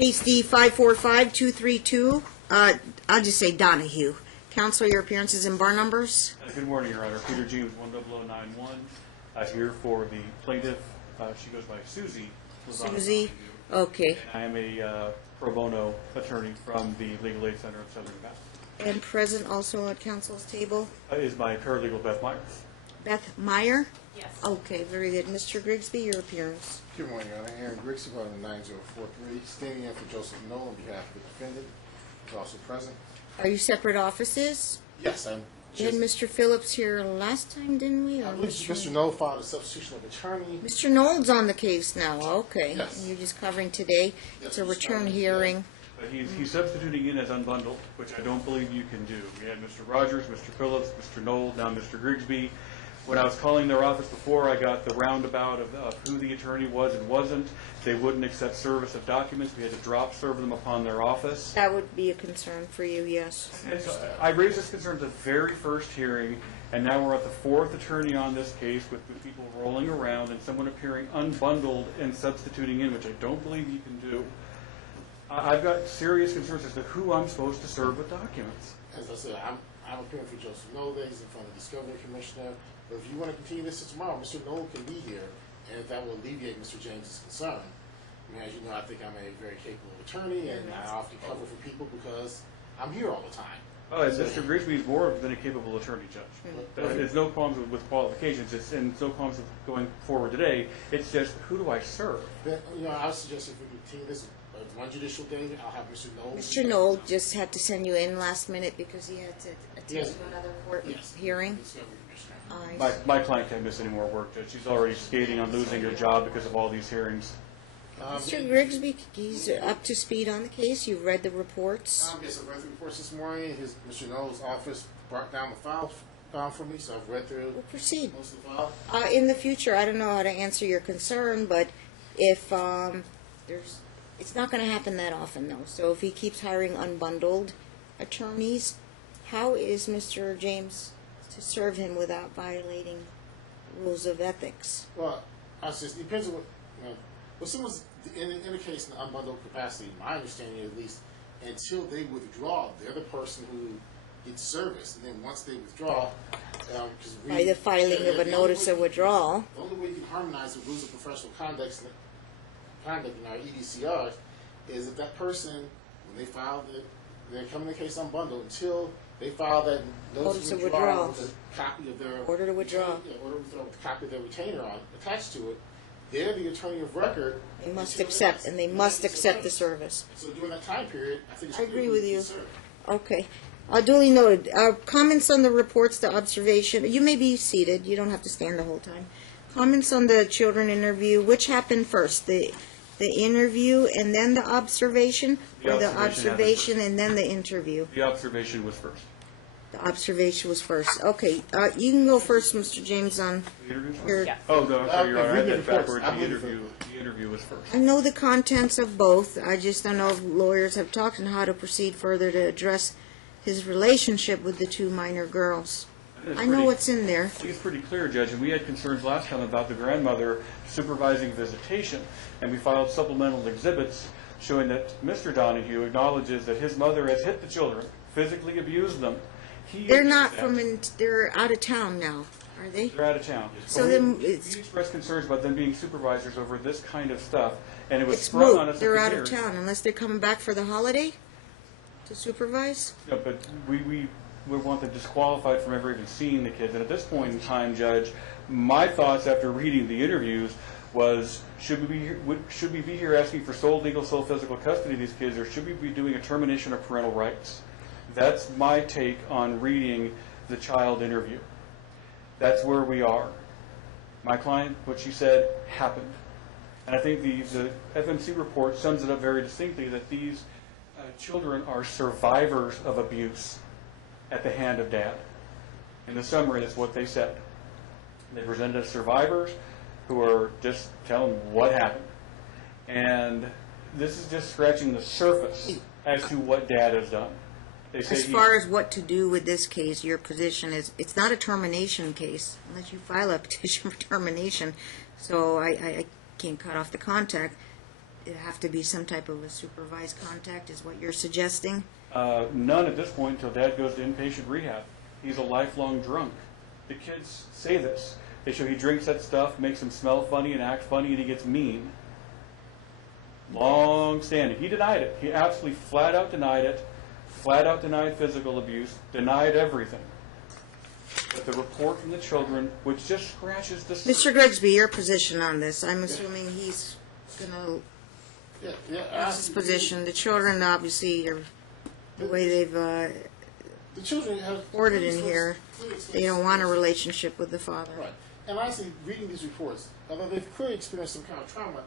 Case D 545232, I'll just say Donohue. Counselor, your appearances and bar numbers? Good morning, Your Honor. Peter James, 10091, here for the plaintiff. She goes by Susie. Susie, okay. I am a pro bono attorney from the Legal Aid Center of Southern Mass. And present also at counsel's table? Is my paralegal, Beth Myers. Beth Meyer? Yes. Okay, very good. Mr. Grigsby, your appearance. Good morning, Your Honor. Aaron Grigsby, on 9043, standing in for Joseph Knoll on behalf of the defendant, is also present. Are you separate offices? Yes, I'm. We had Mr. Phillips here last time, didn't we? I believe Mr. Knoll filed a substitution of attorney. Mr. Knoll's on the case now, okay. Yes. And you're just covering today. Yes, It's a Mr. return Knoll, hearing. But he's substituting in as unbundled, which I don't believe you can do. We had Mr. Rogers, Mr. Phillips, Mr. Knoll, now Mr. Grigsby. When I was calling their office before, I got the roundabout of who the attorney was and wasn't. They wouldn't accept service of documents. We had to serve them upon their office. That would be a concern for you, yes. And so I raised this concern at the very first hearing, and now we're at the fourth attorney on this case with people rolling around and someone appearing unbundled and substituting in, which I don't believe you can do. I've got serious concerns as to who I'm supposed to serve with documents. As I said, I'm appearing for Joseph Knoll. He's in front of the Discovery Commissioner. But if you want to continue this to tomorrow, Mr. Knoll can be here, and that will alleviate Mr. James's concern. I mean, as you know, I think I'm a very capable attorney, and I often cover for people because I'm here all the time. Oh, and Mr. Grigsby is more than a capable attorney, Judge. There's no problems with qualifications, and no problems with going forward today. It's just, who do I serve? But, you know, I would suggest if we continue this one judicial day, I'll have Mr. Knoll. Mr. Knoll just had to send you in last minute because he had to attend to another court hearing. Discovery Commissioner. My client can't miss any more work, Judge. She's already skating on losing her job because of all these hearings. Mr. Grigsby, he's up to speed on the case. You've read the reports. Yes, I read the reports this morning. Mr. Knoll's office brought down the file for me, so I've read through We'll proceed. most of the file. In the future, I don't know how to answer your concern, but if it's not going to happen that often, though. So if he keeps hiring unbundled attorneys, how is Mr. James to serve him without violating rules of ethics? Well, I says it depends on what. Well, someone's in a case in unbundled capacity. My understanding, at least, until they withdraw, they're the person who gets service, and then once they withdraw, By the filing of a notice of withdrawal. The only way you can harmonize the rules of professional conduct in our EDCRs is if that person, when they file they're coming in the case unbundled until they file that notice of withdrawal with a copy of their order to withdraw. Order to withdraw with a copy of their retainer on attached to it. They're the attorney of record. They must accept, and they must accept the service. So during that time period, I think it's I agree with you. served. Okay. Duly noted. Comments on the reports, the observation. You may be seated. You don't have to stand the whole time. Comments on the children interview. Which happened first? The interview and then the observation? Or the observation and then the interview? The observation was first. The observation was first. Okay. You can go first, Mr. James, on The interview was your... first? Oh, no, I'm sorry, Your Honor. I had that reports. backwards. I The believe interview was first. I know the contents of both. I just don't know if lawyers have talked and how to proceed further to address his relationship with the two minor girls. I know what's in there. I think it's pretty clear, Judge, and we had concerns last time about the grandmother supervising visitation, and we filed supplemental exhibits showing that Mr. Donohue acknowledges that his mother has hit the children, physically abused them. They're not they're out of town now, are they? They're out of town. So then we it's expressed concerns about them being supervisors over this kind of stuff, and it was it's sprung on moot. us. They're at out the of hearing. town unless they're coming back for the holiday to supervise. Yeah, but we want them disqualified from ever even seeing the kids. And at this point in time, Judge, my thoughts after reading the interviews was, should we be here asking for sole legal, sole physical custody of these kids, or should we be doing a termination of parental rights? That's my take on reading the child interview. That's where we are. My client, what she said, happened. And I think the FMC report sums it up very distinctly that these children are survivors of abuse at the hand of dad. In the summary, that's what they said. They presented as survivors who are just telling what happened. And this is just scratching the surface as to what dad has done. They say As far as what to do with this case, your position is it's not a termination case unless you file a petition for termination. So I can't cut off the contact. it have to be some type of a supervised contact, is what you're suggesting? None at this point until Dad goes to inpatient rehab. He's a lifelong drunk. The kids say this. They show he drinks that stuff, makes him smell funny and act funny, and he gets mean. Long standing. He denied it. He absolutely flat out denied it, flat out denied physical abuse, denied everything. But the report from the children, which just scratches the surface. Mr. Grigsby, your position on this, I'm assuming he's going to use his position. The children, obviously, are the way they've The children have reported in here, they don't want a relationship with the father. Right. And honestly, reading these reports, although they've clearly experienced some kind of trauma,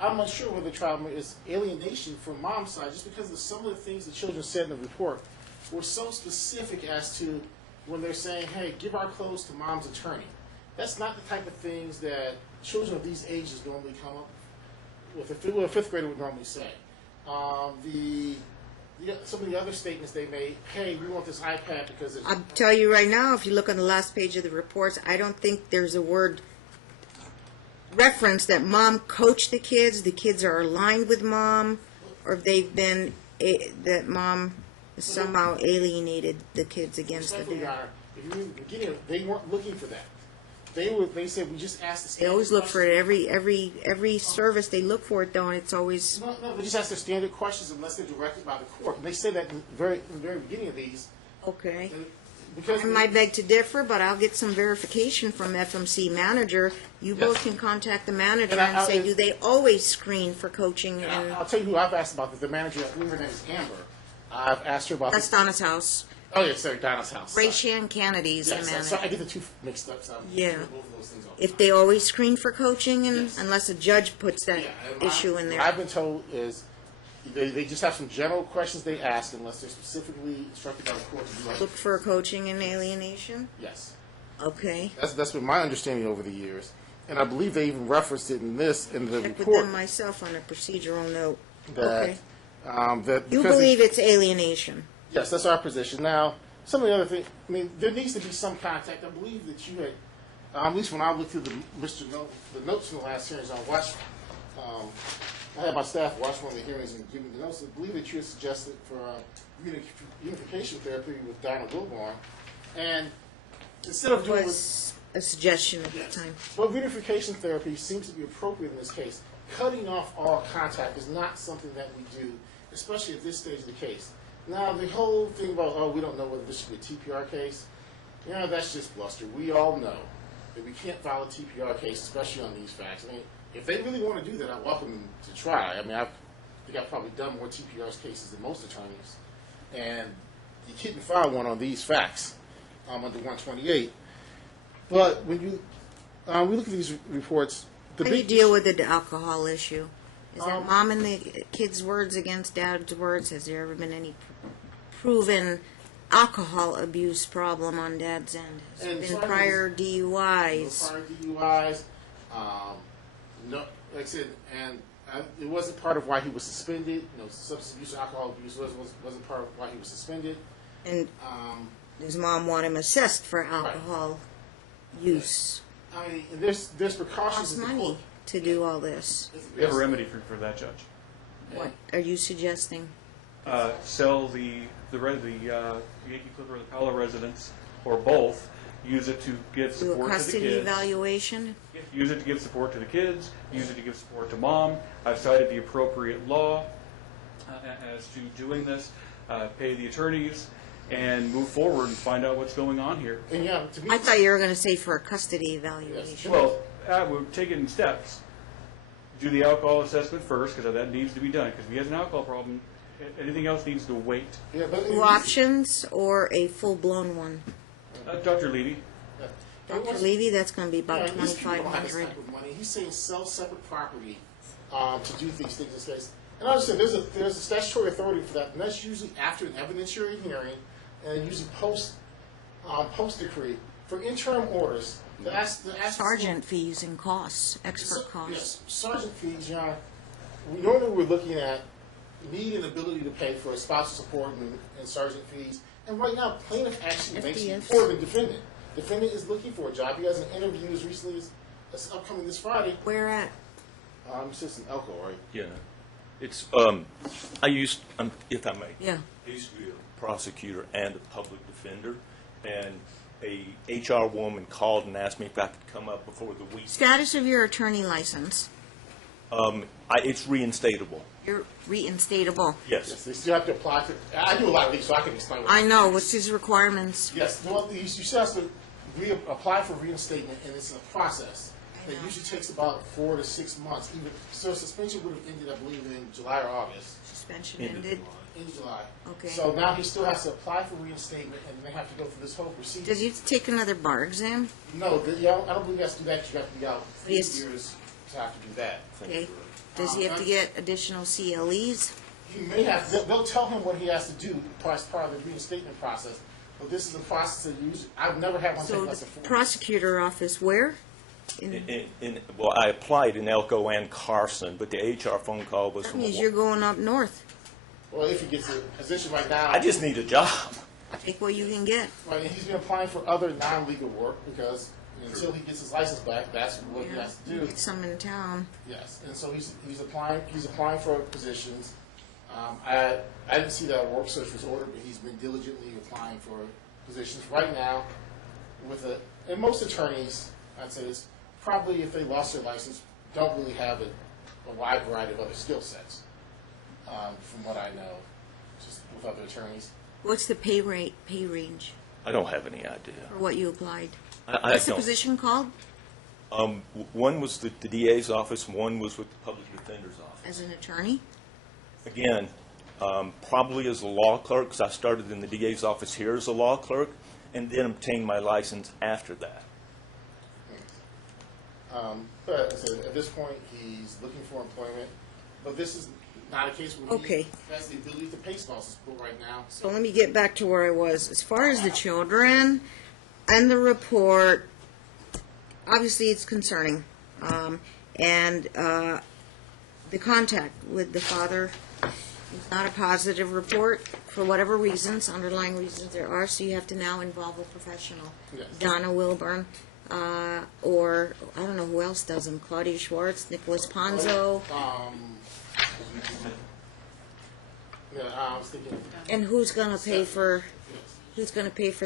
I'm unsure whether the trauma is alienation from mom's side, just because of some of the things the children said in the report were so specific as to when they're saying, hey, give our clothes to mom's attorney. That's not the type of things that children of these ages normally come up with, what a fifth grader would normally say. Some of the other statements they made, hey, we want this iPad because it's... I'll tell you right now, if you look on the last page of the reports, I don't think there's a word reference that mom coached the kids are aligned with mom, or they've been, that mom somehow alienated the kids against the dad. If you read the beginning, they weren't looking for that. They said, we just asked the They always look for it. Every service they look for it, though, and it's always... No, they just ask their standard questions unless they're directed by the court. And they say that in the very beginning of these. Okay. Because I might beg to differ, but I'll get some verification from FMC manager. You both can contact the manager and say, do they always screen for coaching? And I'll tell you who I've asked about this. The manager, I believe her name is Amber. I've asked her about that's this. Donna's house. Oh, yes, sorry, Donna's house. Ray Shan Kennedy's the manager. So I get the two mixed up. So Yeah. both of those things If they always screen for coaching, and Yes. unless a judge puts that and issue in what there. I've been told is they just have some general questions they ask unless they're specifically instructed by the court to do that. Look for coaching and alienation? Yes. Okay. That's been my understanding over the years. And I believe they even referenced it in the Check with report. them myself on a procedural note. That, Okay. that You because believe it's alienation? yes, that's our position. Now, some of the other things, I mean, there needs to be some contact. I believe that you had, at least when I looked through the notes from the last hearings, I had my staff watch one of the hearings and give me the notes. I believe that you had suggested for unification therapy with Donna Wilborn. And instead of doing Was a suggestion at the yes, time. well, unification therapy seems to be appropriate in this case. Cutting off all contact is not something that we do, especially at this stage of the case. Now, the whole thing about, we don't know whether this should be a TPR case, that's just bluster. We all know that we can't file a TPR case, especially on these facts. I mean, if they really want to do that, I welcome them to try. I mean, I think I've probably done more TPR cases than most attorneys. And you couldn't file one on these facts under 128. But when we look at these reports, How do you deal with the alcohol issue? Is that mom and the kids' words against dad's words? Has there ever been any proven alcohol abuse problem on dad's end? Has there been prior DUIs? Prior DUIs. No, like I said, and it wasn't part of why he was suspended. Substance abuse or alcohol abuse wasn't part of why he was suspended. And does mom want him assessed for alcohol use? I mean, there's precautions. Costs money to do all this. We have a remedy for that, Judge. What are you suggesting? Sell the Yankee Clipper or the Palo residence, or both. Use it to give Do a support to the custody kids. evaluation? Use it to give support to the kids. Use it to give support to mom. I've cited the appropriate law as to doing this. Pay the attorneys and move forward and find out what's going on here. And to me, I thought you were going to say for a custody evaluation. Well, we're taking it in steps. Do the alcohol assessment first, because that needs to be done. Because if he has an alcohol problem, anything else needs to wait. Two options or a full-blown one? Dr. Levy. Dr. Levy, that's going to be about these people don't have this $2,500. type of money. He's saying sell separate property to do these things in this case. And I understand there's a statutory authority for that, and that's usually after an evidentiary hearing, and usually post decree for interim orders. To ask Sergeant fees and costs, expert costs. Yes, sergeant fees. Normally we're looking at need and ability to pay for spousal support and sergeant fees. And right now, plaintiff actually makes FDS. more than defendant. Defendant is looking for a job. He has an interview as recently as upcoming this Friday. Where at? Assistant Elko, right? Yeah. It's, I used, if I may. Yeah. I used to be a prosecutor and a public defender, and a HR woman called and asked me if I could come up before the week. Status of your attorney license. It's reinstatable. You're reinstatable. Yes. Yes, they still have to apply for, I do a lot of these, so I can explain. I know. What's his requirements? Yes, well, you still have to apply for reinstatement, and it's a process. It usually takes about 4 to 6 months. Even so, suspension would have ended, I believe, in July or August. Suspension ended. In July. Okay. So now he still has to apply for reinstatement, and they have to go through this whole procedure. Does he have to take another bar exam? No, I don't believe he has to do that. You have to be out 3 Yes. years to have to do that. Okay. Does he have to get additional CLEs? He may have. They'll tell him what he has to do as part of the reinstatement process. But this is a process that I've never had one take So less the than 4 prosecutor office where? Well, I applied in Elko and Carson, but the HR phone call was That from means you're going up north. Well, if he gets a position right now, I just need a job. Take what you can get. right, and he's been applying for other non-legal work because until he gets his license back, that's what he has to do. Get some in town. Yes, and so he's applying for positions. I didn't see that work search was ordered, but he's been diligently applying for positions right now. And most attorneys, I'd say, it's probably if they lost their license, don't really have a wide variety of other skill sets. From what I know, just with other attorneys. What's the pay range I don't have any idea. for what you applied? I What's the don't. position called? One was the DA's office, one was with the public defender's office. As an attorney? Again, probably as a law clerk, because I started in the DA's office here as a law clerk, and then obtained my license after that. But as I said, at this point, he's looking for employment. But this is not a case where Okay. he has the ability to pay small support right now. So let me get back to where I was. As far as the children and the report, obviously it's concerning. And the contact with the father is not a positive report for whatever reasons, underlying reasons there are, so you have to now involve a professional. Yes. Donna Wilburn, or I don't know who else does them, Claudia Schwartz, Nicholas Ponzo, I was thinking. and who's going to pay for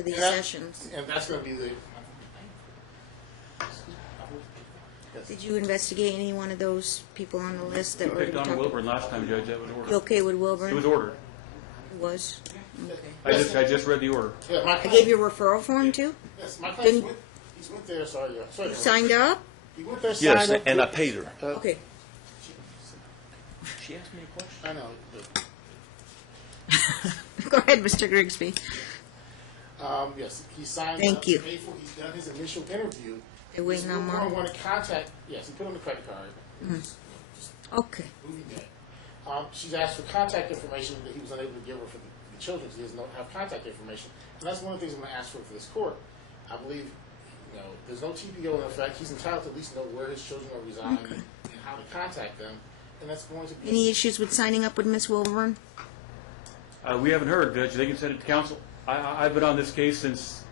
these And sessions? And that's going to be the. Did you investigate any one of those people on the list that We were picked on Wilburn last time, Judge, that was You ordered. okay with Wilburn? It was ordered. It was? Okay. I just read the order. Yeah, my I gave you a referral form too? Yes, my client Didn't- he's went there. Sorry. You signed up? He went there. Yes, signed up and to- I paid her. Okay. She asked me a question. I know. Go ahead, Mr. Grigsby. Yes, he signed Thank up. you. Paid for. He's done his initial interview. They're waiting on He's more? want to contact. Yes, he put on the credit card. Just Okay. moving that. She's asked for contact information that he was unable to give her for the children because he doesn't have contact information. And that's one of the things I'm going to ask for this court. I believe, there's no TPO in effect. He's entitled to at least know where his children are residing and how to contact them. And that's going to be. Any issues with signing up with Miss Wilburn? We haven't heard, Judge. They can send it to counsel. I've been on this case since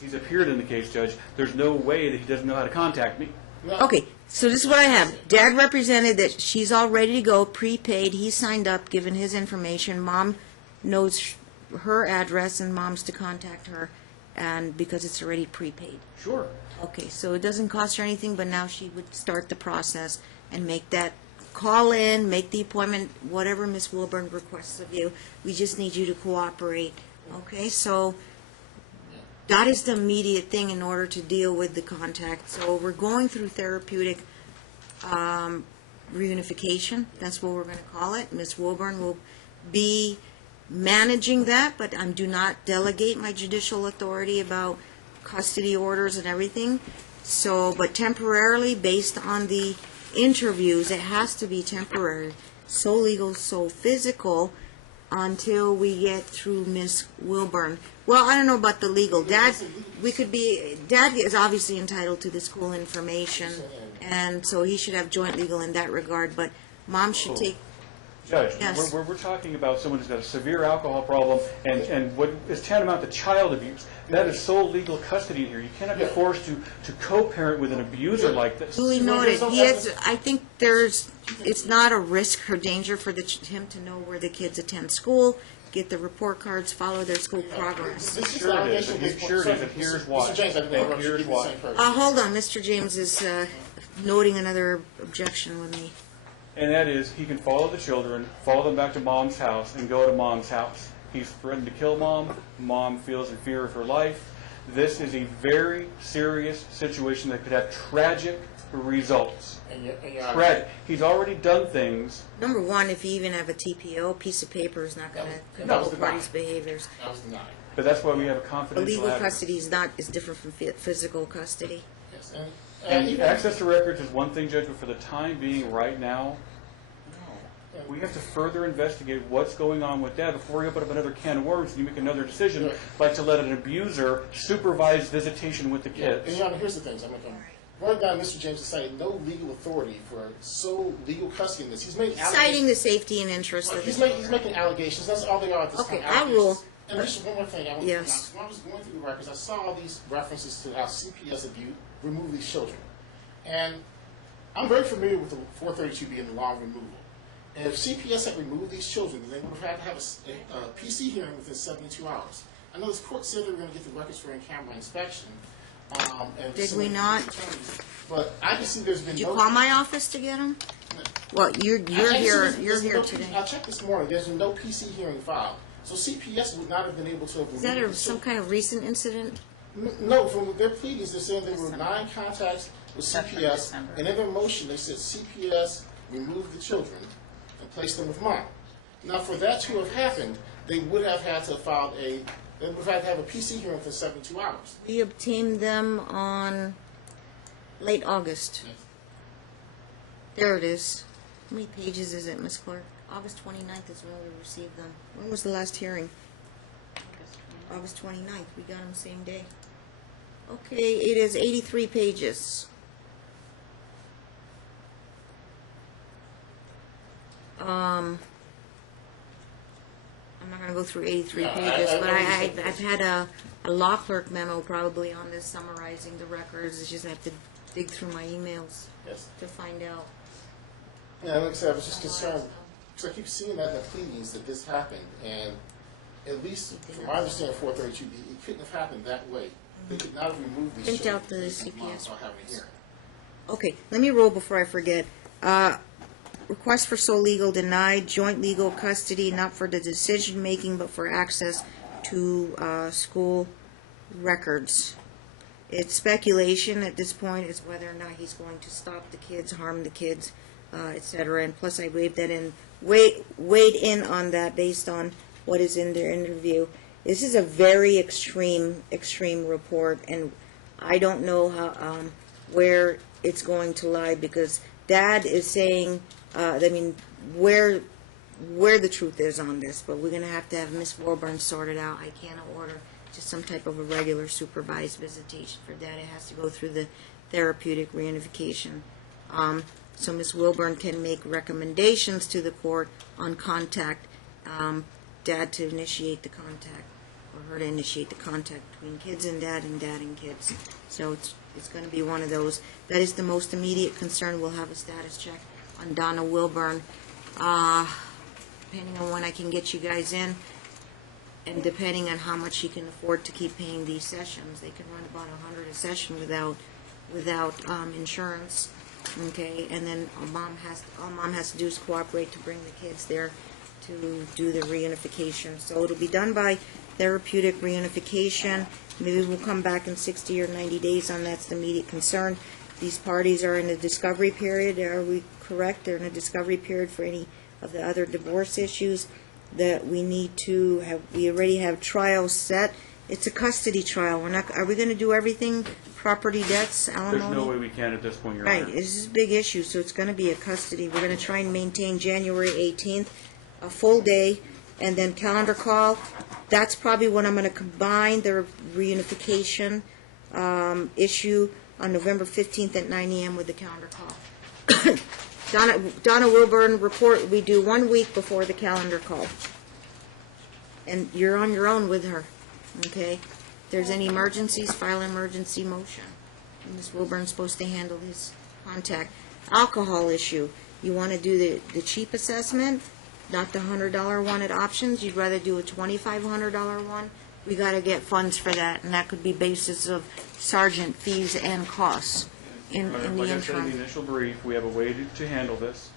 he's appeared in the case, Judge. There's no way that he doesn't know how to contact me. No. Okay, so this is what I have. Dad represented that she's all ready to go, prepaid. He signed up, given his information. Mom knows her address, and Mom's to contact her, and because it's already prepaid. Sure. Okay, so it doesn't cost her anything, but now she would start the process and make that call in, make the appointment, whatever Miss Wilburn requests of you. We just need you to cooperate. Okay, so that is the immediate thing in order to deal with the contact. So we're going through therapeutic reunification. That's what we're going to call it. Miss Wilburn will be managing that, but I do not delegate my judicial authority about custody orders and everything. So, but temporarily, based on the interviews, it has to be temporary. So legal, so physical, until we get through Miss Wilburn. Well, I don't know about the legal. Dad is obviously entitled to the school information, and so he should have joint legal in that regard, but Mom should take, Judge, Yes. we're talking about someone who's got a severe alcohol problem and what is tantamount to child abuse. That is sole legal custody here. You cannot be forced to co-parent with an abuser like this. Duly noted. He has, I think it's not a risk or danger for him to know where the kids attend school, get the report cards, follow their school progress. This is Sure the it is. allegation. Sure it is. And here's why. Mr. James, I didn't interrupt you. Here's Give me the why. same person. Hold on, Mr. James is noting another objection with me. And that is, he can follow the children, follow them back to mom's house, and go to mom's house. He's threatened to kill mom. Mom feels in fear of her life. This is a very serious situation that could have tragic results. And you're Tragic. He's already done things. Number one, if you even have a TPO, a piece of paper is not going to that was control the parties' line. behaviors. I was denied. But that's why we have a A confidential legal avenue. custody is different from physical custody. Yes. And even- access to records is one thing, Judge, but for the time being, right now, we have to further investigate what's going on with Dad before we open up another can of worms and you make another decision, Right. like to let an abuser supervise visitation with the And kids. Your Honor, here's the things. I'm going to run down Mr. James cited no legal authority for sole legal custody in this. He's making Citing the safety and interest of He's the making allegations. That's all they are at this Okay, time. I rule. And just one more thing. Yes. When I was going through the records, I saw all these references to how CPS removed these children. And I'm very familiar with the 432 being the long removal. And if CPS had removed these children, then they would have had to have a PC hearing within 72 hours. I know this court said they were going to get the records for in-camera inspection. And Did send we it to not? the attorneys. But I can see there's been Did you no... call my office to get them? Well, you're I here. see You're there's here no today. I checked this morning. There's been no PC hearing filed. So CPS would not have been able to have Is that removed the some children. kind of recent incident? No, from their pleadings, they're saying there were 9 contacts with CPS, and in their motion, they said CPS removed the children and placed them with mom. Now, for that to have happened, they would have had to have they would have had to have a PC hearing for 72 hours. We obtained them on late August. There it is. How many pages is it, Miss Clark? August 29th is when we received them. When was the last hearing? August 29th. We got them same day. Okay, it is 83 pages. I'm not going to go through 83 Yeah, pages, but I I've had a law clerk memo probably on this summarizing the records. It's just I have to dig through my emails Yes. to find out. Yeah, like I said, I was just concerned, because I keep seeing that in the pleadings that this happened, and at least from my understanding of 432B, it couldn't have happened that way. They could not have removed these Print children. out the without CPS having a hearing. Okay, let me roll before I forget. Request for sole legal denied, joint legal custody, not for the decision-making, but for access to school records. It's speculation at this point as whether or not he's going to stop the kids, harm the kids, etc. And plus, I weighed in on that based on what is in their interview. This is a very extreme report, and I don't know how where it's going to lie, because Dad is saying, where the truth is on this, but we're going to have Miss Warburn sort it out. I can't order just some type of a regular supervised visitation for Dad. It has to go through the therapeutic reunification. So Miss Wilburn can make recommendations to the court on contact, Dad to initiate the contact, or her to initiate the contact between kids and Dad and kids. So it's going to be one of those. That is the most immediate concern. We'll have a status check on Donna Wilburn, depending on when I can get you guys in, and depending on how much she can afford to keep paying these sessions. They can run about 100 a session without insurance. Okay, and then all mom has to do is cooperate to bring the kids there to do the reunification. So it'll be done by therapeutic reunification. Maybe we'll come back in 60 or 90 days on that's the immediate concern. These parties are in a discovery period. Are we correct? They're in a discovery period for any of the other divorce issues that we need to have. We already have trials set. It's a custody trial. Are we going to do everything? Property debts, alimony? There's no way we can at this point, Your Right, Honor. this is a big issue, so it's going to be a custody. We're going to try and maintain January 18th, a full day, and then calendar call. That's probably when I'm going to combine the reunification issue on November 15th at 9 a.m. with the calendar call. Donna Wilburn report we do 1 week before the calendar call. And you're on your own with her, okay? If there's any emergencies, file emergency motion. Ms. Wilburn's supposed to handle his contact. Alcohol issue, you want to do the cheap assessment, not the $100 one at options? You'd rather do a $2,500 one? We got to get funds for that, and that could be basis of sergeant fees and costs in the Like I said in the interim. initial brief, we have a way to handle this,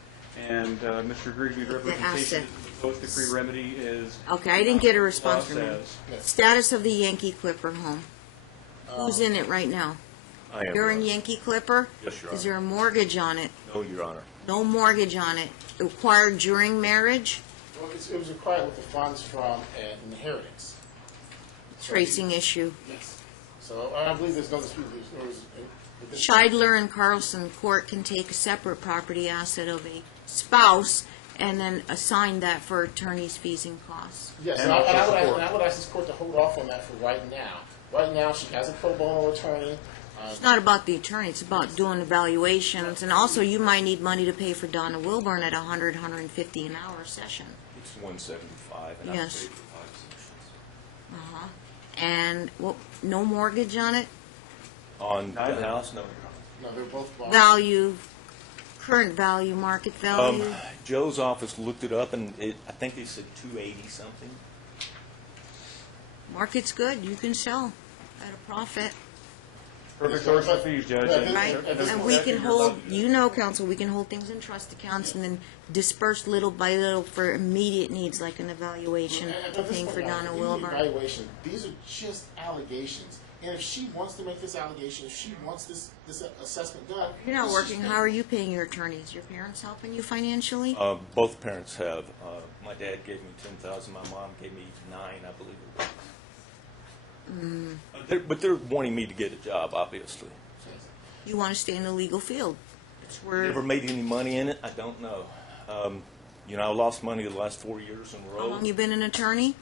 and Mr. Grigsby's representation of the post-decree remedy is... Okay, I didn't get a response law from him. says. Status of the Yankee Clipper home. Who's in it right now? I am, You're Your in Honor. Yankee Clipper? Yes, Your Is there a mortgage on it? No, Your Honor. No mortgage on it. Acquired during marriage? Well, it was acquired with the funds from an inheritance. Tracing issue. Yes. So I believe there's no dispute. Scheidler and Carlson Court can take a separate property asset of a spouse and then assign that for attorney's fees and costs. Yes, And and also support. I would ask this court to hold off on that for right now. Right now, she has a pro bono attorney. It's not about the attorney, it's about doing evaluations, and also you might need money to pay for Donna Wilburn at $100, $150 an hour session. It's $175, and Yes. I've paid for 5 sessions. And, well, no mortgage on it? On Neither. the house? No, Your No, they're both bond. Value, current value, market Honor. value? Joe's office looked it up, and I think they said 280 something. Market's good, you can sell at a profit. Perfect source for fees, Judge. Right. Right, At this and point, we Exactly can your hold, level. you know, counsel, we can hold things in trust accounts and then disperse little by little for immediate needs, like an evaluation, At this paying point, for now, Donna in the Wilburn. evaluation, these are just allegations. And if she wants to make this allegation, if she wants this assessment done. You're not then working, she's how are you paying your attorneys? Your parents helping you financially? Both parents have. My dad gave me 10,000. My mom gave me 9, I believe it was. But they're wanting me to get a job, obviously. You want to stay in the legal field. It's where, Never made any money in it. I don't know. You know, I lost money the last 4 years in a how row. long you been an attorney?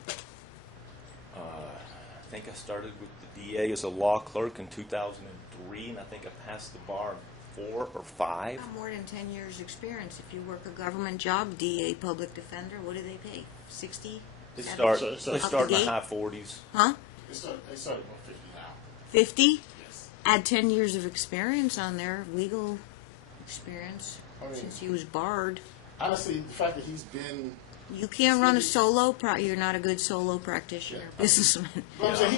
I think I started with the DA as a law clerk in 2003, and I think I passed the bar in 4 or 5. Got more than 10 years' experience. If you work a government job, DA, public defender, what do they pay? 60? They 70? start, So- they Up start the in the gate? high 40s. Huh? They started about 50 now. 50? Yes. Add 10 years of experience on there, legal experience, I mean- since he was barred. Honestly, the fact that he's been. You can't run a solo, you're not a good solo practitioner, businessman. Well, I'm saying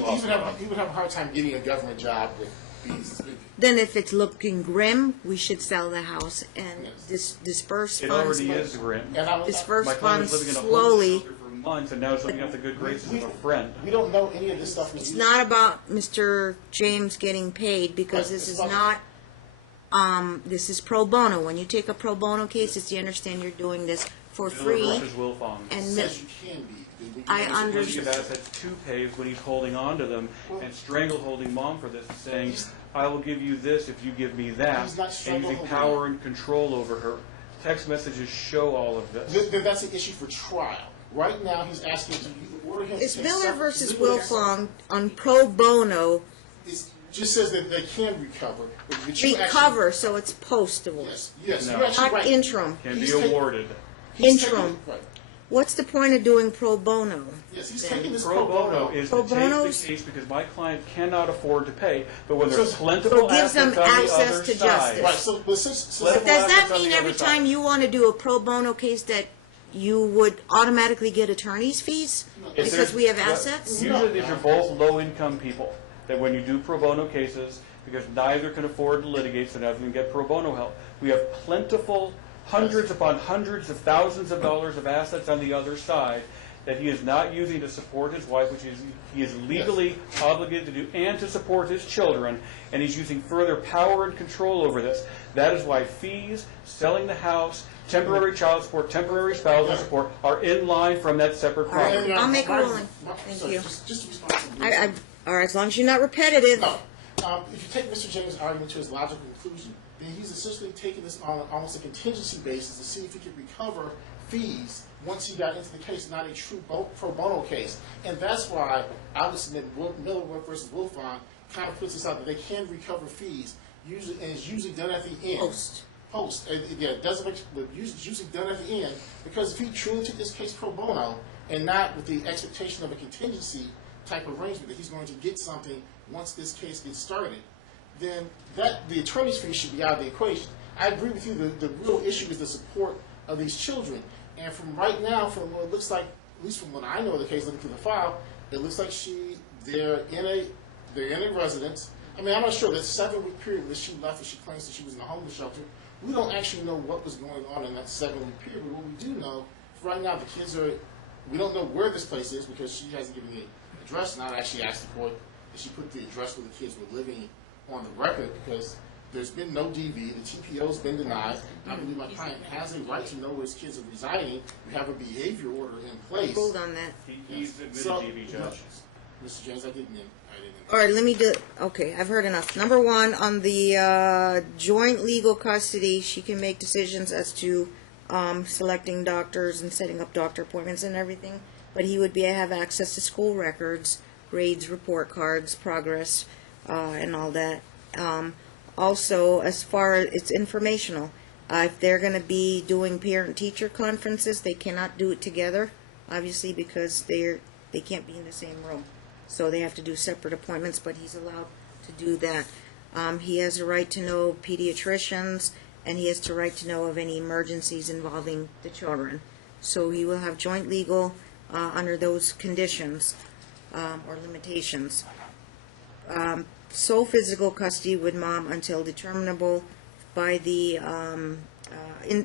he would have a hard time getting a government job with these. Then if it's looking grim, we should sell the house and disperse It funds. already is grim. And I was, Disperse My client funds was living in a slowly. homeless shelter for months, and now is looking at the good graces of a friend. we don't know any of this stuff. It's not about Mr. James getting paid, because Right, this it's is about- not, this is pro bono. When you take a pro bono case, it's you understand you're doing this for Miller free. versus Wilfong. And Says you can be. I He understand. has assets to pay when he's holding on to them and strangle-holding mom for this, saying, I will give you this if you give me that, He's not and using strangle-holding power and control over her. Text messages show all of this. Then that's an issue for trial. Right now, he's asking to order him. It's to Miller suffer versus legal Wilfong on pro bono, It just says that they can recover. But you recover, so it's post-divorce. Yes, No. you're actually Not right. interim. Can be He's taking- awarded. He's Interim. taking- Right. What's the point of doing pro bono? Yes, he's taking this Pro bono is Pro to take bono's- the case because my client cannot afford to pay, but when there's So- plentiful So it gives them assets on the access other to side. justice. Right, so, but since Let But him does have that it on mean the every other side. time you want to do a pro bono case that you would automatically get attorney's fees? If Because there's- we have well, assets? Usually these are both low-income people, that when you do pro bono cases, because neither can afford to litigate, so neither can get pro bono help. We have plentiful, hundreds upon hundreds of thousands of dollars of assets on the other side that he is not using to support his wife, which he is legally obligated to do, and to support his children, and he's using further power and control over this. That is why fees, selling the house, temporary child support, temporary spousal support are in line from that separate All right. property. I'll make a My- ruling. my- Thank sorry, you. Just to respond to All right, as long as you're not repetitive. No. If you take Mr. James' argument to his logical conclusion, then he's essentially taking this on almost a contingency basis to see if he can recover fees once he got into the case, not a true pro bono case. And that's why I would submit Miller versus Wilfong kind of puts this out that they can recover fees, usually, and it's usually done at the end. post. And again, it doesn't make, but usually done at the end, because if he truly took this case pro bono and not with the expectation of a contingency type arrangement that he's going to get something once this case gets started, then that the attorney's fee should be out of the equation. I agree with you. The real issue is the support of these children. And from right now, from what it looks like, at least from what I know of the case, looking through the file, it looks like they're in a residence. I mean, I'm not sure. That 7-week period that she left, and she claims that she was in a homeless shelter. We don't actually know what was going on in that 7-week period. But what we do know, right now, the kids are. We don't know where this place is because she hasn't given the address. Not actually asked the court that she put the address where the kids were living on the record, because there's been no DV. The TPO's been denied. I believe my client has a right to know where his kids are residing. We have a behavior order in place. Hold on that. He's admitted DV, Judge. Mr. James, I didn't. All right, let me do. Okay, I've heard enough. Number one, on the joint legal custody, she can make decisions as to selecting doctors and setting up doctor appointments and everything. But he would have access to school records, grades, report cards, progress, and all that. Also, as far as it's informational, if they're going to be doing parent-teacher conferences, they cannot do it together, obviously, because they can't be in the same room. So they have to do separate appointments, but he's allowed to do that. He has a right to know pediatricians, and he has the right to know of any emergencies involving the children. So he will have joint legal under those conditions or limitations. Sole physical custody with mom until determinable by the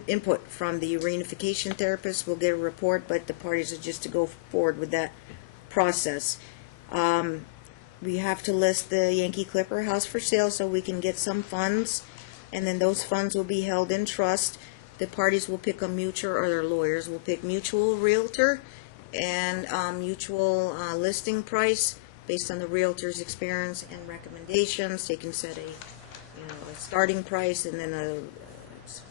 input from the reunification therapist. We'll get a report, but the parties are just to go forward with that process. We have to list the Yankee Clipper house for sale so we can get some funds, and then those funds will be held in trust. The parties will pick a mutual, or their lawyers will pick mutual realtor and mutual listing price based on the realtor's experience and recommendations. They can set a starting price and then a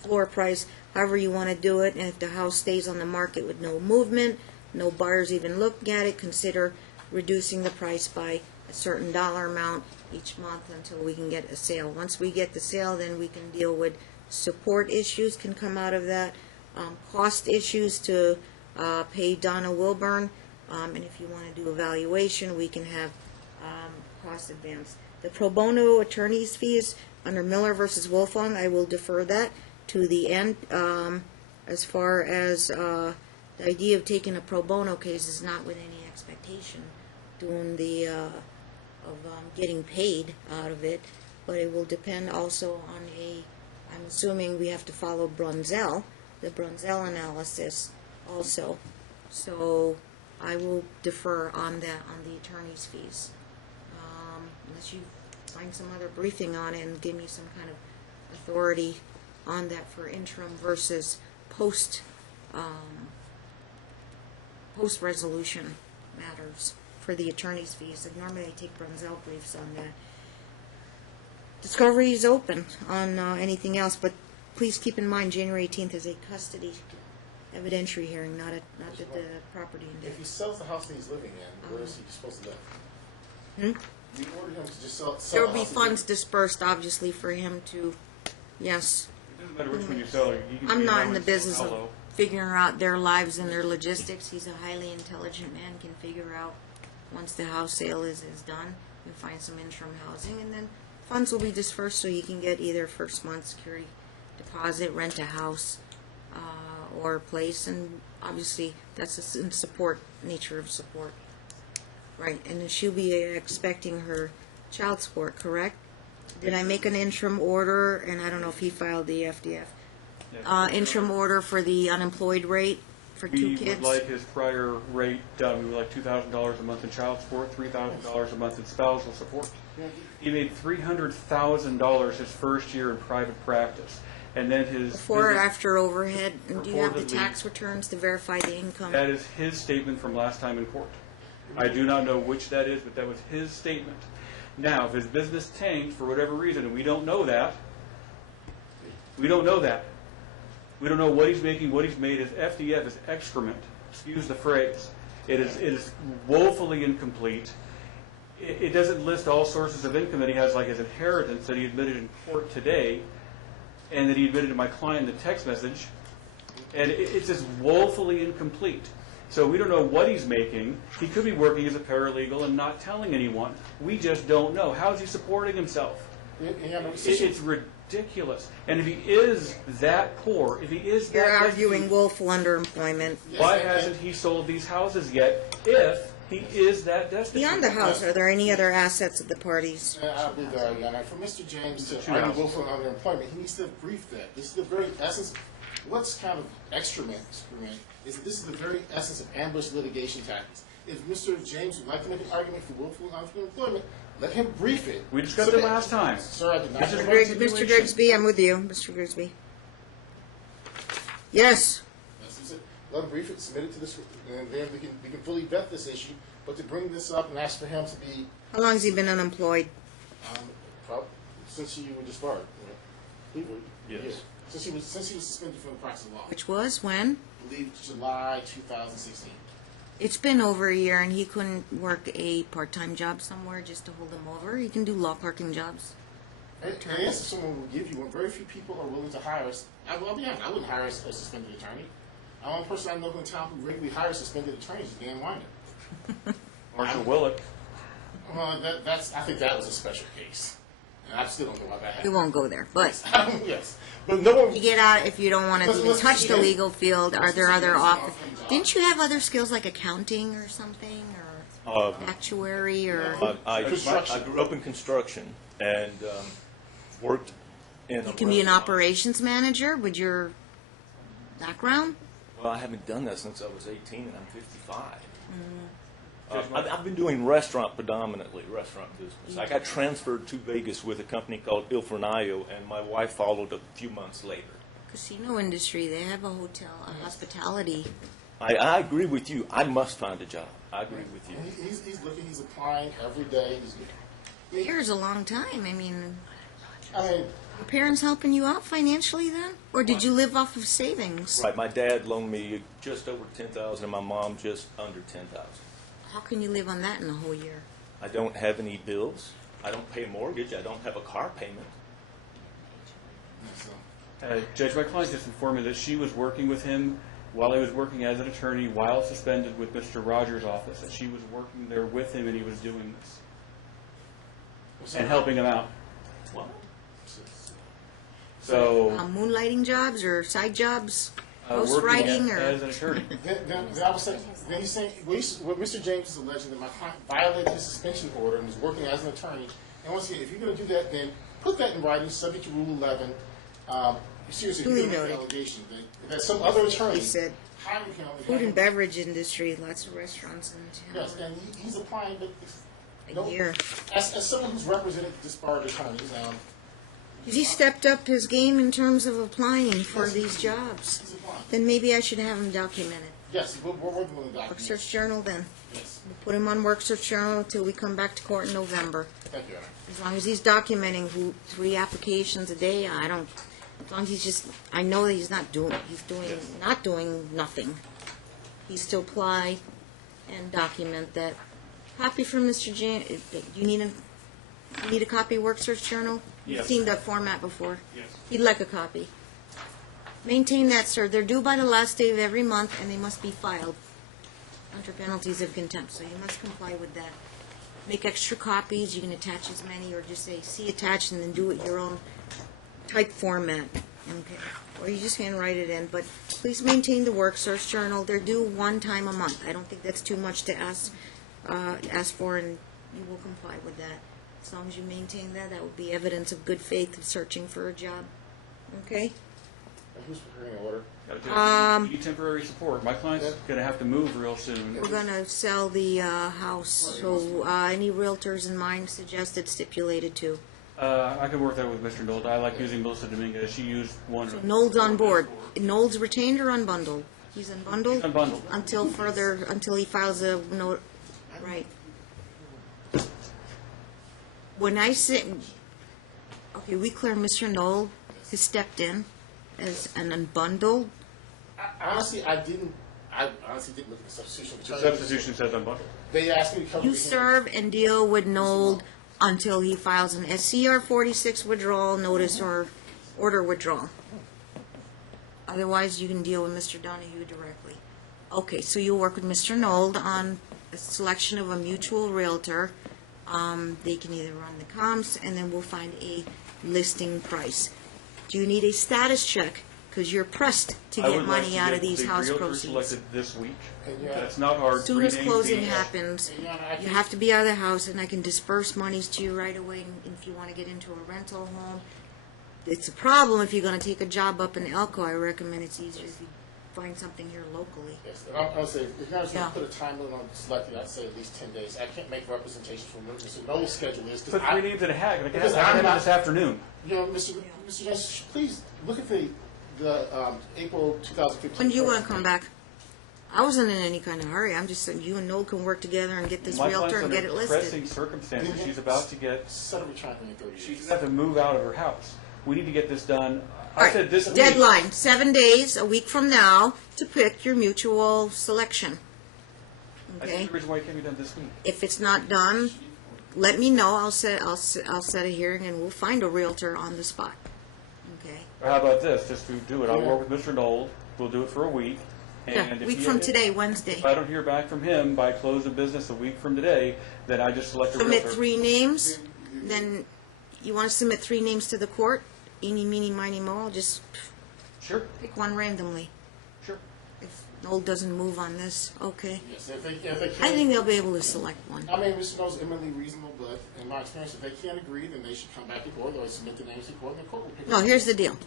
floor price, however you want to do it. And if the house stays on the market with no movement, no buyers even looking at it, consider reducing the price by a certain dollar amount each month until we can get a sale. Once we get the sale, then we can deal with support issues can come out of that, cost issues to pay Donna Wilburn, and if you want to do evaluation, we can have cost advance. The pro bono attorney's fees under Miller versus Wolfong, I will defer that to the end. As far as the idea of taking a pro bono case is not with any expectation doing the getting paid out of it, but it will depend also on I'm assuming we have to follow Brunzell, the Brunzell analysis also. So I will defer on that, on the attorney's fees. Unless you find some other briefing on it and give me some kind of authority on that for interim versus post resolution matters for the attorney's fees. And normally I take Brunzell briefs on that. Discovery is open on anything else, but please keep in mind January 18th is a custody evidentiary hearing, not the property. If he sells the house that he's living in, where is he supposed to live? We ordered him to just sell There will the be house funds dispersed, obviously, for him to, yes. It doesn't matter which one you sell. You can I'm be not in one the and business sell of hollow. figuring out their lives and their logistics. He's a highly intelligent man, can figure out once the house sale is done, and find some interim housing, and then funds will be dispersed so you can get either first month security deposit, rent a house, or a place, and obviously that's in support, nature of support. Right, and then she'll be expecting her child support, correct? Did I make an interim order, and I don't know if he filed the FDF, interim order for the unemployed rate for 2 kids? We would like his prior rate done. We would like $2,000 a month in child support, $3,000 a month in spousal support. He made $300,000 his first year in private practice. And then his Before or business- after overhead, and do you have the Reportedly- tax returns to verify the income? That is his statement from last time in court. I do not know which that is, but that was his statement. Now, if his business tanked for whatever reason, and we don't know that, we don't know what he's making, what he's made. His FDF is excrement. Excuse the phrase. It is woefully incomplete. It doesn't list all sources of income that he has, like his inheritance that he admitted in court today. and that he admitted to my client in the text message, and it's just woefully incomplete. So we don't know what he's making. He could be working as a paralegal and not telling anyone. We just don't know. How is he supporting himself? It's ridiculous. And if he is that poor, if he is that You're destitute, arguing willful underemployment. why hasn't he sold these houses yet if he is that destitute? Beyond the house, are there any other assets of the parties? I believe there are, Your Honor. For Mr. James to Two argue houses. willful underemployment, he needs to brief that. This is the very essence. What's kind of excrement is that this is the very essence of ambush litigation tactics. If Mr. James would like to make an argument for willful underemployment, let him brief it. We discussed it last time. Sir, I did not. This is Mr. Grigsby, I'm with you. Mr. Grigsby. Yes. That's it. Let him brief it, submit it to this, and then we can fully vet this issue. But to bring this up and ask for him to be, How long has he been unemployed? since you were disbarred, right? Yes. Yeah. Since he was suspended from the practice of law, Which was when? I believe July 2016. It's been over a year, and he couldn't work a part-time job somewhere just to hold him over. He can do law clerking jobs. And yes, if someone will give you one, very few people are willing to hire us. I'll be honest, I wouldn't hire a suspended attorney. The only person I know in town who regularly hires suspended attorneys is Dan Winder. Marshall Willett. Well, I think that was a special case. And I still don't know why that We happened. won't go there. But Yes. But no one. you get out if you don't want to even touch the legal field. Are there other Let's- Didn't you have other skills like accounting or something, or actuary, or? I Construction. grew up in construction and worked in You a can be an restaurant. operations manager with your background. Well, I haven't done that since I was 18 and I'm 55. Mm-hmm. I've been doing restaurant business. I got transferred to Vegas with a company called Il Fornaio, and my wife followed a few months later. Casino industry, they have a hotel, a hospitality. I agree with you. I must find a job. I agree with you. He's looking, he's applying every day. A year is a long time. I mean, I mean, your parents helping you out financially then? Or did you live off of savings? Right, my dad loaned me just over $10,000 and my mom just under $10,000. How can you live on that in a whole year? I don't have any bills. I don't pay a mortgage. I don't have a car payment. so, Judge, my client just informed me that she was working with him while he was working as an attorney while suspended with Mr. Rogers' office, that she was working there with him and he was doing this and helping him out. What? So, Moonlighting jobs or side jobs? working Ghostwriting or? as an attorney. Then I was saying, then he's saying, what Mr. James is alleging that my client violated his suspension order and was working as an attorney. And once again, if you're going to do that, then put that in writing, subject to Rule 11. Seriously, if you're going to make an Duly allegation that some other attorney He said, hired him. food and beverage industry, lots of restaurants in Yes, town. and he's applying, but A year. as someone who's represented disbarred attorneys, He stepped up his game in terms of applying for these jobs. he's applying. Then maybe I should have him documented. Yes, we're working on the Work document. search journal then. Yes, We'll put him on work search journal until we come back to court in November. thank you, Your Honor. As long as he's documenting 3 applications a day, as long as he's just, I know that he's not doing nothing. He's to apply and document that. Copy from Mr. James, you need a copy of work search journal? You've Yes. seen that format before? Yes. He'd like a copy. Maintain that, sir. They're due by the last day of every month, and they must be filed under penalties of contempt, so you must comply with that. Make extra copies, you can attach as many, or just say, see attached, and then do it your own type format, okay? Or you just handwrite it in, but please maintain the work search journal. They're due 1 time a month. I don't think that's too much to ask for, and you will comply with that. As long as you maintain that, that would be evidence of good faith of searching for a job, okay? And who's preparing the order? You need temporary support. My client's going to have to move real soon. We're gonna sell the house, so any realtors in mind suggested stipulated to. I can work that with Mr. Nold. I like using Melissa Dominguez. She used one. Nold's on board. Nold's retained or unbundled? He's unbundled? He's unbundled. Until he files a note, right. When I sit, okay, we clear Mr. Nold has stepped in as an unbundled. I honestly didn't look at the substitution. The substitution says unbundled. They asked me to cover You the serve and deal with Nold until he files an SCR 46 withdrawal notice or order withdrawal. Otherwise, you can deal with Mr. Donohue directly. Okay, so you'll work with Mr. Nold on a selection of a mutual realtor. They can either run the comps, and then we'll find a listing price. Do you need a status check? Because you're pressed to I get would like money to out get of these the house realtor proceeds. selected this week. And yeah. That's not hard. As soon 3 as names closing each. happens, And, I you think- have to be out of the house, and I can disperse monies to you right away. And if you want to get into a rental home, it's a problem if you're going to take a job up in Elko. I recommend it's easier if you find something here locally. Yes, and I'll say, if you're going Yeah. to put a time limit on selecting, I'd say at least 10 days. I can't make representations from what Mr. Noel's schedule is. Put 3 names in a hat. Like, Because have I'm it not- this afternoon. You know, Mr. Justice, please look at the April 2015. When do you want to come back? I wasn't in any kind of hurry. I'm just saying you and Noel can work together and get this My realtor client's and get it under listed. pressing circumstances. She's about to get. Set a retirement in 30 She's days. going to have to move out of her house. We need to get this done. All I said right, this week. deadline, 7 days, a week from now, to pick your mutual selection. I Okay? think the reason why it can't be done this week. If it's not done, let me know. I'll set a hearing and we'll find a realtor on the spot. Okay? Or how about this? Just to do it, I'll work with Mr. Knoll. We'll do it for a week. Yeah, And if week he- from today, Wednesday. If I don't hear back from him by close of business a week from today, then I just select a Submit realtor. 3 names, then you want to submit 3 names to the court? Eeny, meeny, miny, moe, I'll just Sure, pick one randomly. sure. If Noel doesn't move on this, okay. Yes, if they can't. I think they'll be able to select one. I mean, Mr. Noel's eminently reasonable, but in my experience, if they can't agree, then they should come back to court, or submit the names to court, and the court will pick No, them. here's the deal.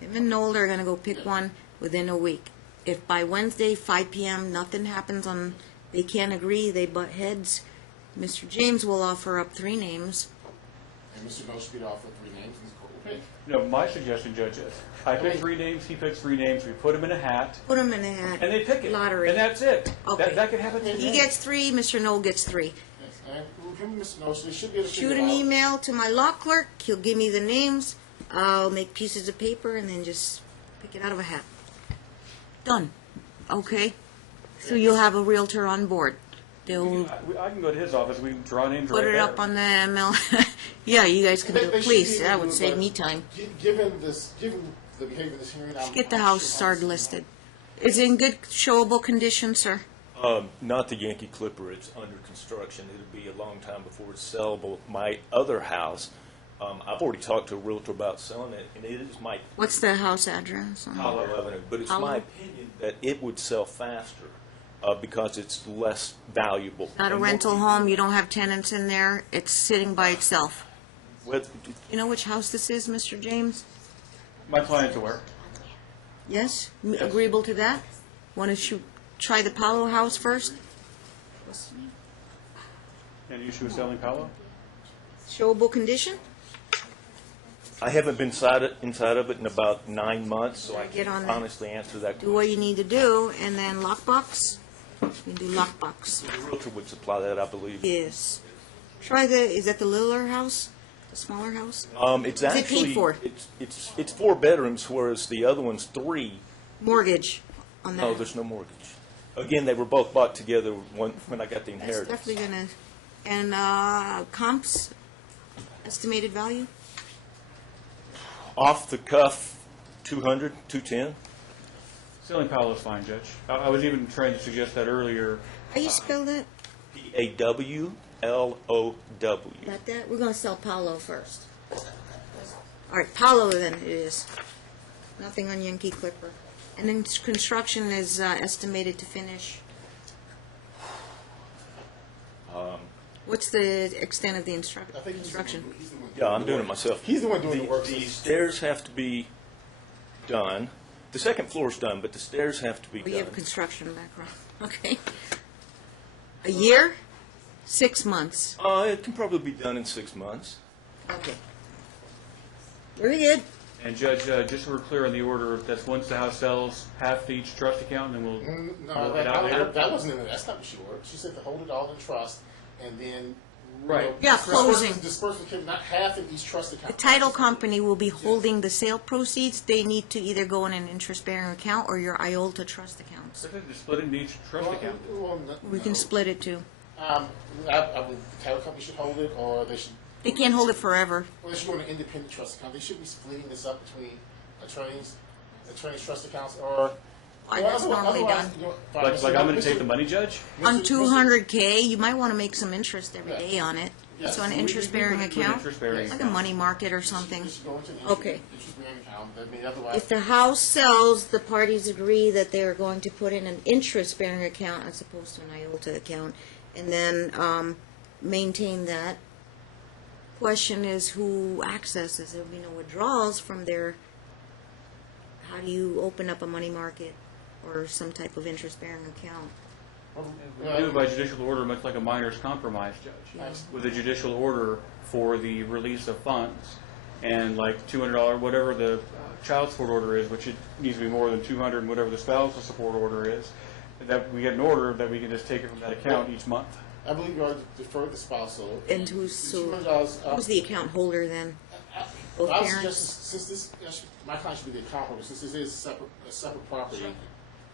Him and Noel are going to go pick one within a week. If by Wednesday, 5 p.m., nothing happens on, they can't agree, they butt heads, Mr. James will offer up 3 names. And Mr. Noel should be to offer 3 names, and the court will pick. No, my suggestion, Judge, is I pick 3 names, he picks 3 names, we put them in a hat, Put them in a hat. and they pick it. Lottery. And that's it. Okay. That can happen He today. gets 3, Mr. Noel gets 3. Yes, and we'll give Mr. Noel, so they should be able to Shoot figure an it out. email to my law clerk, he'll give me the names, I'll make pieces of paper and then just pick it out of a hat. Done. Okay? So you'll have a realtor on board. They'll I can go to his office, we can draw names right put it there. up on the ML. Yeah, you guys can do They it, should please, be able that to would do it, save but me time. Given the behavior of this hearing, Get the house started listed. Is it in good showable condition, sir? Not the Yankee Clipper. It's under construction. It'll be a long time before it's sellable. My other house, I've already talked to a realtor about selling it, and it is my What's the house address? Hollow Avenue, but it's Hollow? my opinion that it would sell faster because it's less valuable. Not a And rental home, you don't have tenants in there, it's sitting by itself. with- You know which house this is, Mr. James? My client's aware. Yes? Agreeable to that? Want to try the Palo house first? Any issue with selling Palo? Showable condition? I haven't been inside of it in about 9 months, so I Get can't on that. honestly answer that Do what you need to do, and then lockbox? You can do lockbox. The realtor would supply that, I believe. Yes. Try is that the littler house? The smaller house? It's it paid actually for? it's 4 bedrooms, whereas the other one's 3. Mortgage on that? No, there's no mortgage. Again, they were both bought together when I got the That's inheritance. definitely gonna, and comps, estimated value? Off the cuff, 200, 210. Selling Palo is fine, Judge. I was even trying to suggest that earlier. How you spell that? Pawlow. Got that? We're gonna sell Palo first. All right, Palo then it is. Nothing on Yankee Clipper. And then construction is estimated to finish. What's the extent of the I think construction? he's the one. Yeah, I'm doing it myself. He's the one doing the work. The stairs have to be done. The second floor's done, but the stairs have to be Oh, you have a done. construction background. Okay. A year? 6 months. It can probably be done in 6 months. Okay. Very good. And Judge, just so we're clear on the order, that's once the house sells, half to each trust account, and then we'll No, we'll head out later? that wasn't in it. That's not what she ordered. She said to hold it all in trust, and then Right. Yeah, closing. Disbursement came not half in each trust account. The title company will be holding the sale proceeds. They need to either go in an interest-bearing account or your IOLTA trust accounts. Just split it into each trust account. We can split it too. I would, the title company should hold it, or they should They can't hold it forever. Well, they should go in an independent trust account. They should be splitting this up between attorneys trust accounts, or... Why, that's normally done. Like I'm going to take the money, Judge? On 200K, you might want to make some interest every day on it. Yes. So an interest-bearing account, Interest-bearing like a account. money market or something. Just go into an Okay. interest-bearing account. I mean, otherwise... If the house sells, the parties agree that they are going to put in an interest-bearing account as opposed to an IOLTA account, and then maintain that. Question is who accesses. There'll be no withdrawals from their. How do you open up a money market or some type of interest-bearing account? We do it by judicial order, much like a minor's compromise, Judge. Yes. With a judicial order for the release of funds, and like $200, whatever the child support order is, which it needs to be more than 200, and whatever the spousal support order is, that we get an order that we can just take it from that account each month. I believe you already deferred the spousal. And who's $200, the account holder then? Both I would parents? suggest, since my client should be the account holder, since this is a separate property,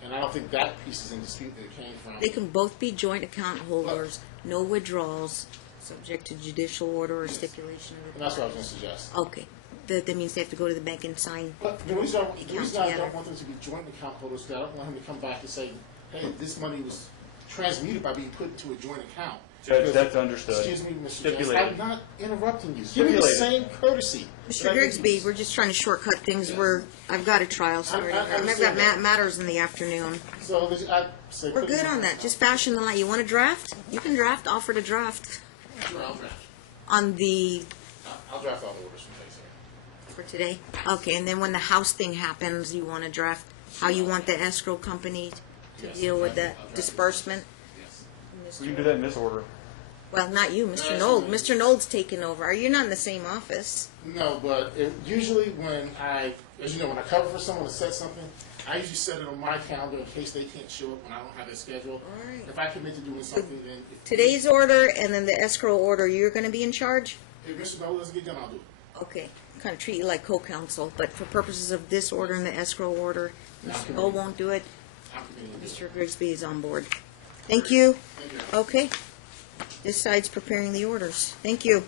and I don't think that piece is in dispute that it came from. They can both be joint account holders, no withdrawals, subject to judicial order or stipulation of the And that's what I was parties. going to suggest. Okay, that means they have to go to the bank and sign. But the reason I together. don't want them to be joint account holders is that I don't want him to come back and say, hey, this money was transmuted by being put into a joint account. Judge, Because- that's understood. Excuse me, Mr. Jones, Stipulated. I'm not interrupting you. Give me the same Stipulated. courtesy. Mr. that I give Grigsby, you. we're just trying to shortcut things. I've got a trial starting, I and I've got understand that. matters in the afternoon. So I say, We're put it good in on my that. Just fashion the line. You want to draft? You can draft. Offer to draft Sure, I'll draft. on the I'll draft all the orders from face here. for today. Okay, and then when the house thing happens, you want to draft how you want the escrow company to Yes, deal with I'll that draft it. disbursement. Yes. We can do that in this order. Well, not you, Mr. Knoll. Mr. Knoll's taking over. Are you not in the same office? No, but usually when as you know, when I cover for someone to set something, I usually set it on my calendar in case they can't show up when I don't have their schedule. All right. If I commit to doing something, then Today's order and then the escrow order, you're going to be in charge? if Mr. Bell doesn't get done, I'll do it. Okay. Kind of treat you like co-counsel, but for purposes of this order and the escrow order, Mr. Knoll won't do it. I'm committing to do it. Mr. Grigsby is on board. Thank you. Thank you. Okay. This side's preparing the orders. Thank you.